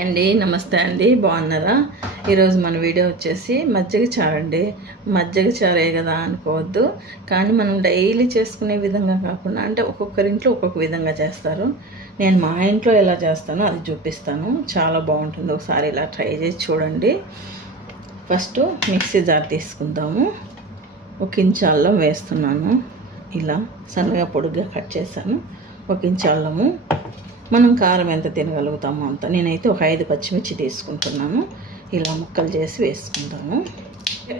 అండి నమస్తే అండి బాగున్నారా? ఈరోజు మన వీడియో వచ్చేసి మజ్జిగ చారు అండి. మజ్జిగ చారే కదా అనుకోవద్దు కానీ మనం డైలీ చేసుకునే విధంగా కాకుండా అంటే ఒక్కొక్కరింట్లో ఒక్కొక్క విధంగా చేస్తారు. నేను మా ఇంట్లో ఎలా చేస్తానో అది చూపిస్తాను. చాలా బాగుంటుంది ఒకసారి ఇలా ట్రై చేసి చూడండి. ఫస్ట్ మిక్సీ జార్ తీసుకుందాము. ఒక ఇంచు అల్లం వేస్తున్నాను. ఇలా సన్నగా పొడుగ్గా కట్ చేశాను. ఒక ఇంచు అల్లము. మనం కారం ఎంత తినగలుగుతామో అంత నేనైతే ఒక ఐదు పచ్చిమిర్చి తీసుకుంటున్నాను. ఇలా ముక్కలు చేసి వేసుకుంటాను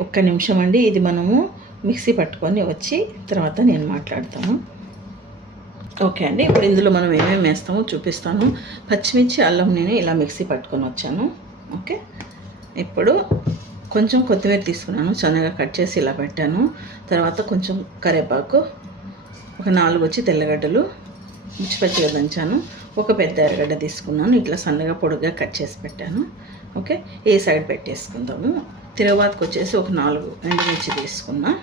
ఒక్క నిమిషం అండి ఇది మనము మిక్సీ పట్టుకొని వచ్చి తర్వాత నేను మాట్లాడతాను. ఓకే అండి ఇప్పుడు ఇందులో మనం ఏమేమి వేస్తామో చూపిస్తాను. పచ్చిమిర్చి అల్లం నేను ఇలా మిక్సీ పట్టుకొని వచ్చాను. ఓకే? ఇప్పుడు కొంచెం కొత్తిమీర తీసుకున్నాను సన్నగా కట్ చేసి ఇలా పెట్టాను. తర్వాత కొంచెం కరివేపాకు ఒక నాలుగు వచ్చి తెల్లగడ్డలు మిర్చిపచ్చిగా దంచాను. ఒక పెద్ద ఎర్రగడ్డ తీసుకున్నాను. ఇట్లా సన్నగా పొడుగ్గా కట్ చేసి పెట్టాను. ఓకే? ఏ సైడ్ పెట్టేసుకుందాము? తిరగబాతుకు వచ్చేసి ఒక నాలుగు ఎండుమిర్చి తీసుకున్నా.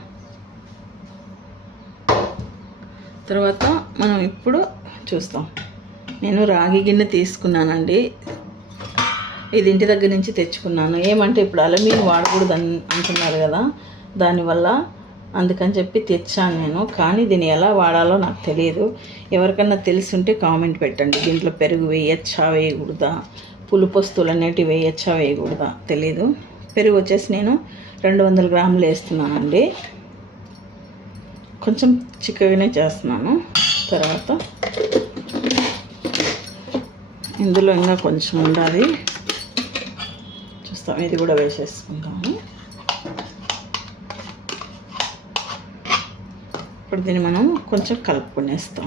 తర్వాత మనం ఇప్పుడు చూస్తాం. నేను రాగి గిన్నె తీసుకున్నానండి. ఇది ఇంటి దగ్గర నుంచి తెచ్చుకున్నాను. ఏమంటే ఇప్పుడు అలమీని వాడకూడదు అంటున్నారు కదా. దానివల్ల అందుకని చెప్పి తెచ్చాను నేను. కానీ దీన్ని ఎలా వాడాలో నాకు తెలియదు. ఎవరికన్నా తెలుసుంటే కామెంట్ పెట్టండి. దీంట్లో పెరుగు వేయచ్చా వేయకూడదా? పులుపు వస్తువులు అనేటివి వేయచ్చా వేయకూడదా? తెలీదు. పెరుగు వచ్చేసి నేను రెండు వందల గ్రాములు వేస్తున్నానండి. కొంచెం చిక్కగానే చేస్తున్నాను. తర్వాత ఇందులో ఇంకా కొంచెం ఉండాలి. చూస్తాం. ఇది కూడా వేసేసుకుందాము. ఇప్పుడు దీన్ని మనం కొంచెం కలుపుకునేస్తాం.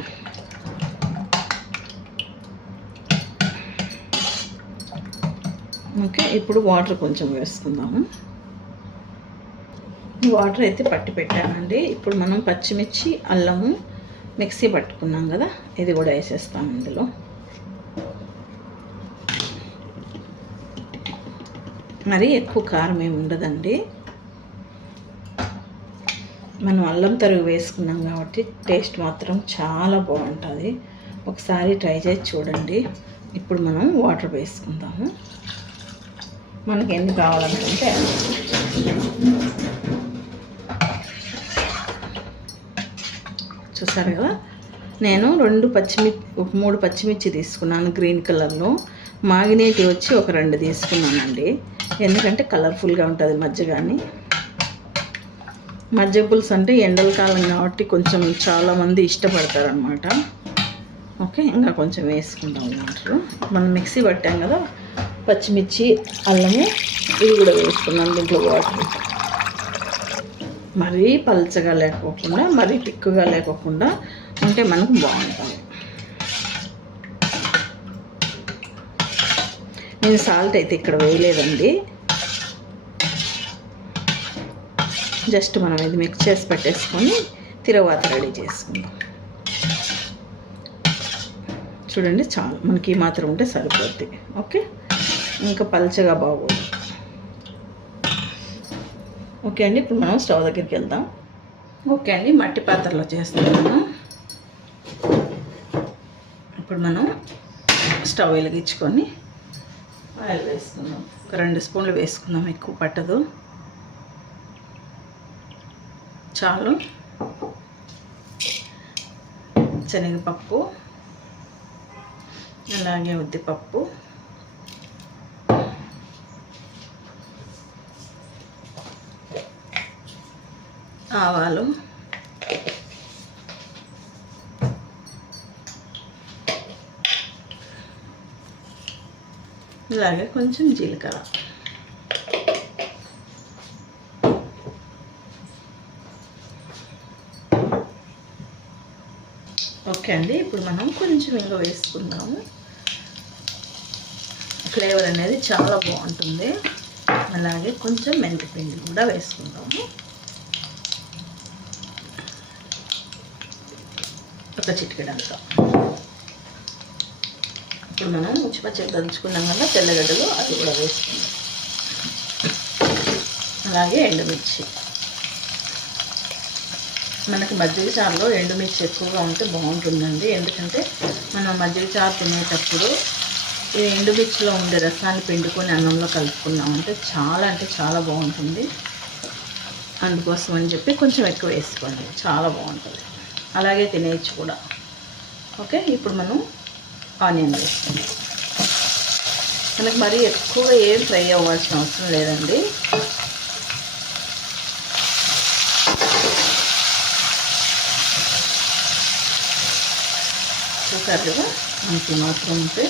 ఓకే ఇప్పుడు వాటర్ కొంచెం వేసుకుందాము. వాటర్ అయితే పట్టి పెట్టానండి. ఇప్పుడు మనం పచ్చిమిర్చి అల్లము మిక్సీ పట్టుకున్నాం కదా ఇది కూడా వేసేస్తాం ఇందులో. మరి ఎక్కువ కారం ఏమి ఉండదండి. మనం అల్లం తరుగు వేసుకున్నాం కాబట్టి టేస్ట్ మాత్రం చాలా బాగుంటుంది. ఒకసారి ట్రై చేసి చూడండి. ఇప్పుడు మనం వాటర్ వేసుకుందాము. మనకి ఎన్ని కావాలనుకుంటే చూసారు కదా? నేను రెండు పచ్చిమిర్చి మూడు పచ్చిమిర్చి తీసుకున్నాను గ్రీన్ కలర్లో. మాగినేటి వచ్చి ఒక రెండు తీసుకున్నానండి. ఎందుకంటే కలర్ఫుల్గా ఉంటుంది మధ్య కానీ మజ్జిగ పులుసు అంటే ఎండల కాలం కాబట్టి కొంచెం చాలామంది ఇష్టపడతారనమాట ఓకే ఇంకా కొంచెం వేసుకుందాం వాటర్. మనం మిక్సీ పట్టాం కదా పచ్చిమిర్చి అల్లము ఇవి కూడా వేసుకున్నాం దీంట్లో వాటర్. మరీ పల్చగా లేకోకుండా మరీ తిక్కుగా లేకోకుండా ఉంటే మనకు బాగుంటుంది. నేను సాల్ట్ అయితే ఇక్కడ వేయలేదండి. జస్ట్ మనం ఇది మిక్స్ చేసి పెట్టేసుకొని తిరవాత రెడీ చేసుకుందాం. చూడండి చాలు మనకి మాత్రం ఉంటే సరిపోద్ది. ఓకే? ఇంకా పల్చగా బాగోదు. ఓకే అండి ఇప్పుడు మనం స్టవ్ దగ్గరికి వెళ్దాం. ఓకే అండి మట్టి పాత్రలో చేస్తున్నాము ఇప్పుడు మనం స్టవ్ వెలిగించుకొని ఆయిల్ వేసుకుందాం. ఒక రెండు స్పూన్లు వేసుకుందాం ఎక్కువ పట్టదు. చాలు. శనగపప్పు అలాగే ఉద్దిపప్పు. ఆవాలు. ఇలాగే కొంచెం జీలకర్ర. ఓకే అండి ఇప్పుడు మనం కొంచెం ఇంగ వేసుకుందాము. ఫ్లేవర్ అనేది చాలా బాగుంటుంది. అలాగే కొంచెం మెంతిపిండి కూడా వేసుకుందాము. ఒక చిటికెడంతా. ఇప్పుడు మనం ముచ్చిపచ్చిగా దంచుకున్నాం కదా తెల్లగడ్డలు అది కూడా వేసుకుందాం. అలాగే ఎండుమిర్చి. మనకి మజ్జిగ చారులో ఎండుమిర్చి ఎక్కువగా ఉంటే బాగుంటుందండి. ఎందుకంటే మనం మజ్జిగ చారు తినేటప్పుడు ఈ ఎండుమిర్చిలో ఉండే రసాన్ని పిండుకొని అన్నంలో కలుపుకున్నామంటే చాలా అంటే చాలా బాగుంటుంది. అందుకోసం అని చెప్పి కొంచెం ఎక్కువ వేసుకోండి. చాలా బాగుంటుంది. అలాగే తినేయచ్చు కూడా. ఓకే? ఇప్పుడు మనం ఆనియన్ వేసుకుందాం. మనకి మరీ ఎక్కువగా ఏం ఫ్రై అవ్వాల్సిన అవసరం లేదండి. చూసారుగా మనకి మాత్రం ఉంటే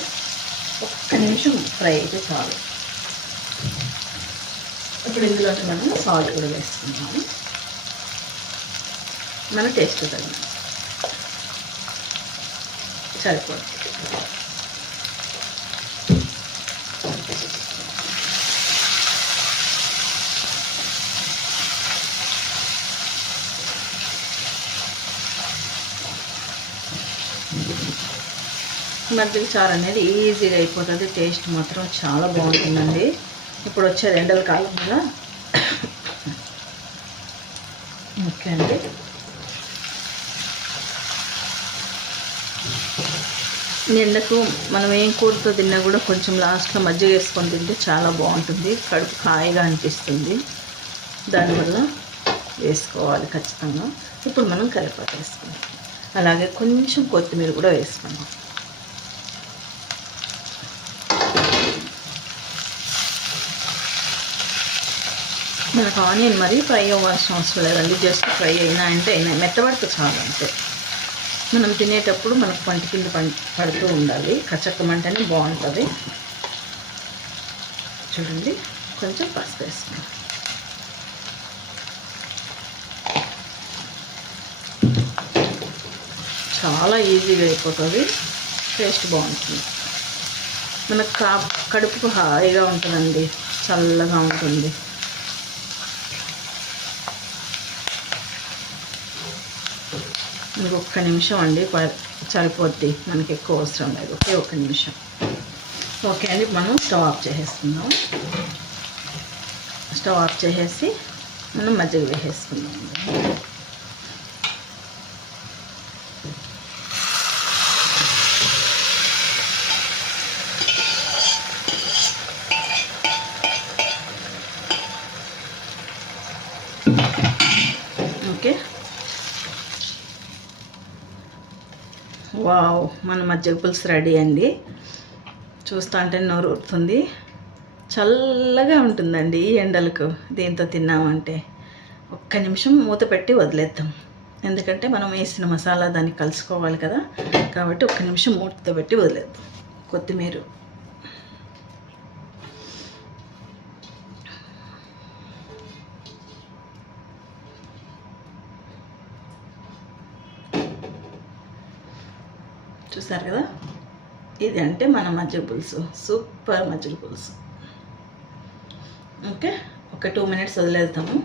ఒక్క నిమిషం ఫ్రై అయితే చాలు. ఇప్పుడు ఇందులోకి మనం సాల్ట్ కూడా వేసుకుందాము. మన టేస్ట్ తగిన సరిపోతుంది. మజ్జిగ చారు అనేది ఈజీగా అయిపోతుంది. టేస్ట్ మాత్రం చాలా బాగుంటుందండి. ఇప్పుడు వచ్చేది ఎండల కాలం కూడా ఓకే అండి ఎండకు మనం ఏం కూరతో తిన్నా కూడా కొంచెం లాస్ట్లో మజ్జిగ వేసుకొని తింటే చాలా బాగుంటుంది. కడుపు హాయిగా అనిపిస్తుంది. దానివల్ల వేసుకోవాలి ఖచ్చితంగా. ఇప్పుడు మనం కరివేపాకు వేసుకుందాం. అలాగే కొంచెం కొత్తిమీర కూడా వేసుకుందాం. మనకు ఆనియన్ మరీ ఫ్రై అవ్వాల్సిన అవసరం లేదండి. జస్ట్ ఫ్రై అయినా అంటే అయినా. మెత్తబడితే చాలు అంతే. మనం తినేటప్పుడు మనకు పంట కింద పడుతూ ఉండాలి. కచ్చక్కమంటేనే బాగుంటుంది. చూడండి. కొంచెం పసుపు వేసుకుందాం. చాలా ఈజీగా అయిపోతుంది. టేస్ట్ బాగుంటుంది. మనకు కా కడుపుకు హాయిగా ఉంటుందండి. చల్లగా ఉంటుంది. ఇంకొక నిమిషం అండి సరిపోద్ది. మనకి ఎక్కువ అవసరం లేదు. ఒకే ఒక నిమిషం. ఓకే అండి మనం స్టవ్ ఆఫ్ చేసేసుకుందాం. స్టవ్ ఆఫ్ చేసేసి మనం మజ్జిగ వేసేసుకుందాం ఓకే వావ్ మన మజ్జిగ పులుసు రెడీ అండి. చూస్తూ అంటే నోరు ఊరుతుంది. చల్లగా ఉంటుందండి ఈ ఎండలకు దీంతో తిన్నామంటే. ఒక్క నిమిషం మూత పెట్టి వదిలేద్దాం. ఎందుకంటే మనం వేసిన మసాలా దాన్ని కలుసుకోవాలి కదా. కాబట్టి ఒక్క నిమిషం మూతతో పెట్టి వదిలేద్దాం. కొత్తిమీర చూసారు కదా? ఇది అంటే మన మజ్జిగ పులుసు. సూపర్ మజ్జిగ పులుసు. ఓకే? ఒక టూ మినిట్స్ వదిలేద్దాము.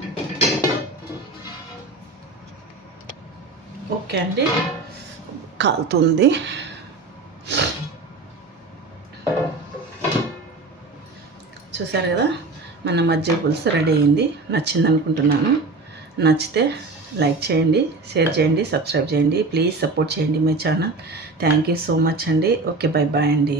ఓకే అండి. కాలుతుంది. చూసారు కదా? మన మజ్జిగ పులుసు రెడీ అయింది. నచ్చింది అనుకుంటున్నాను నచ్చితే లైక్ చేయండి షేర్ చేయండి సబ్స్క్రైబ్ చేయండి. ప్లీజ్ సపోర్ట్ చేయండి my channel. Thank you so much అండి. ఓకే బై బాయ్ అండి.